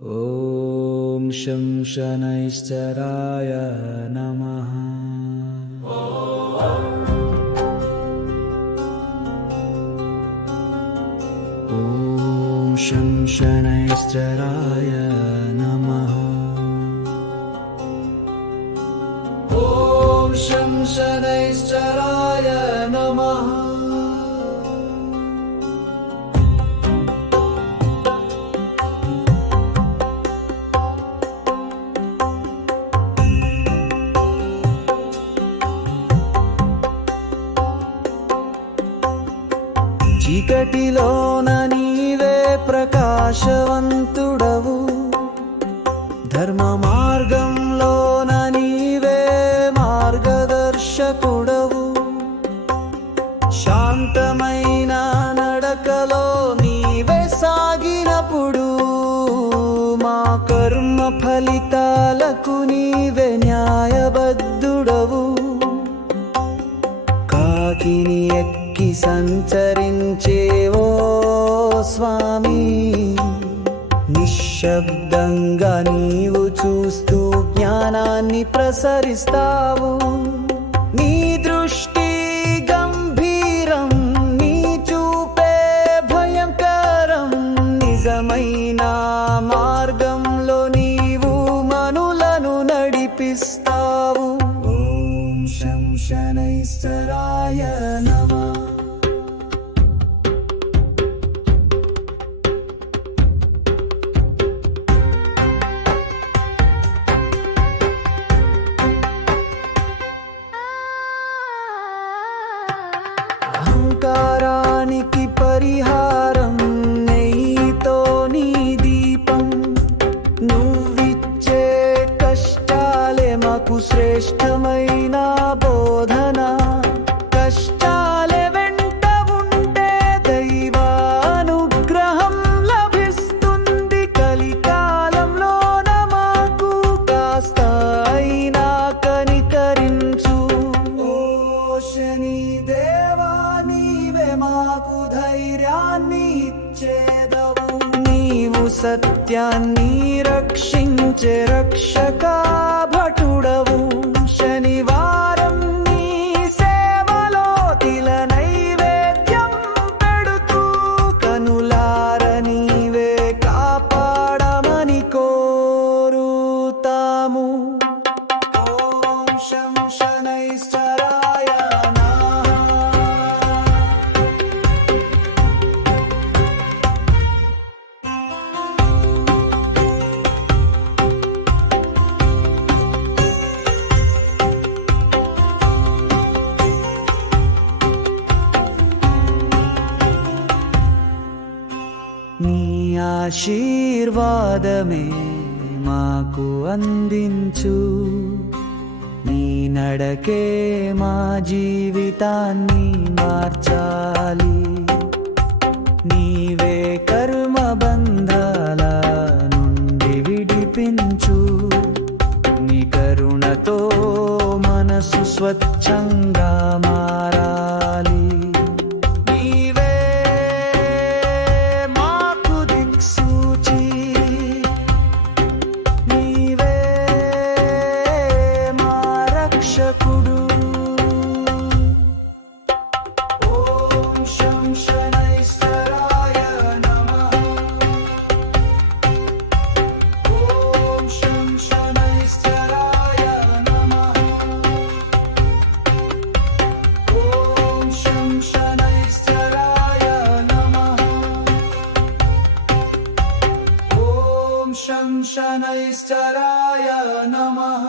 ॐ शं शनैश्चराय नमः। ॐ शं शनैश्चराय नमः। ॐ शं शनैश्चराय नमः। చీకటిలోన నీవే ప్రకాశవంతుడవు, ధర్మ మార్గంలోన నీవే మార్గదర్శకుడవు. శాంతమైన నడకలో నీవే సాగినప్పుడు మా కర్మ ఫలితాలకు నీవే న్యాయబద్ధుడవు. కాకిని ఎక్కి సంచరించేవో స్వామి, నిశ్శబ్దంగా నీవు చూస్తూ జ్ఞానాన్ని ప్రసరిస్తావు. నీ దృష్టి గంభీరం, నీ చూపే భయంకరం. నిజమైన మార్గంలో నీవు మనులను నడిపిస్తావు. ఓం శం శనైశ్చరాయ నమః. అహంకారానికి పరిహారం నెయ్యితో నీ దీపం. నువ్విచ్చే కష్టాలే మాకు శ్రేష్టమైన బోధన. కష్టాలే వెంట ఉంటే దైవానుగ్రహం లభిస్తుంది. కలికాలంలోన మాకు కాస్త అయినా కనికరించు. ఓ శని దేవా, నీవే మాకు ధైర్యాన్ని ఇచ్చేదవు. నీవు సత్యాన్ని రక్షించే రక్షక భటుడవు. శనివారం నీ సేవలో తిల నైవేద్యం పెడుతూ కనులార నీవే కాపాడమని కోరుతాము. ఓం శం శనైశ్చరాయ నమః. నీ ఆశీర్వాదమే మాకు అందించు. నీ నడకే మా జీవితాన్ని మార్చాలి. నీవే కర్మ బంధాల నుండి విడిపించు. నీ కరుణతో మనసు స్వచ్ఛంగా మారాలి. నీవే మాకు దిక్సూచి, నీవే మా రక్షకుడు. ఓం శం శనైశ్చరాయ నమః. ఓం శం శనైశ్చరాయ నమః. ఓం శం శనైశ్చరాయ నమః. ఓం శం శనైశ్చరాయ నమః.